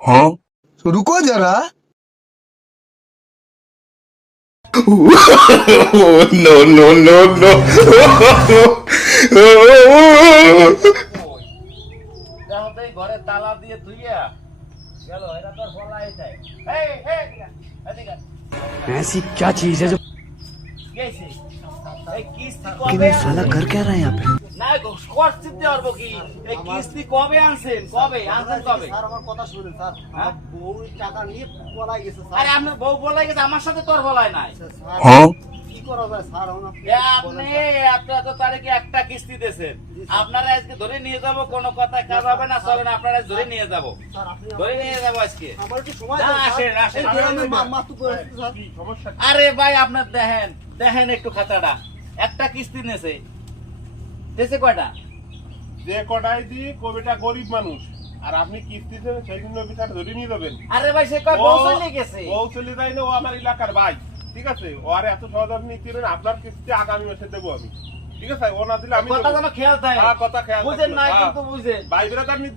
हाँ तो रुको जरा नो नो नो नो ঘরে তালা দিয়ে ধুইয়া গেল এটা তোর বলাই যায় এই এদিকে ऐसी क्या चीज है जो গেছে এই কিস্তি কবে साला कर क्या रहा है यहाँ पे না কোর্সিপ দিয়ে পারবো কি এই কিস্তি কবে আনছেন কবে স্যার আমার কথা শুনুন স্যার হ্যাঁ? বউ টাকা নিয়ে পলাই গেছে স্যার আরে আপনার বউ বলাই গেছে আমার সাথে তোর বলাই নাই স্যার हाँ কি করা যায় স্যার এখন আপনি এত তারিখে একটা কিস্তি দিয়েছেন আপনারা আজকে ধরে নিয়ে যাব কোনো কথা কাজ হবে না চলে না আপনারা ধরে নিয়ে যাব স্যার আপনি ধরে নিয়ে যাব আজকে আমার একটু সময় না, দেন আসেন, স্যার আসেন। এই গ্রামে মাতু করে স্যার আরে ভাই আপনার দেখেন দেখেন একটু খাতাটা একটা কিস্তি নেছে দেশে কয়টা যে কটাই দি কবিটা গরিব মানুষ আর আপনি কিস্তি দেবেন সেই জন্য বিচার ধরে নিয়ে যাবেন আরে ভাই সে কয় বউ চলে গেছে ও চলে যায় না ও আমার এলাকার ভাই ঠিক আছে ও আর এত সহজ আপনি কিনেন আপনার কিস্তি আগামী মাসে দেবো আমি ঠিক আছে ও না দিলে আমি কথা দেবো। যেন খেয়াল থাকে হ্যাঁ, কথা খেয়াল বুঝেন থাকবে। নাই হ্যাঁ। কিন্তু বুঝেন ভাই বেড়াদার নিতে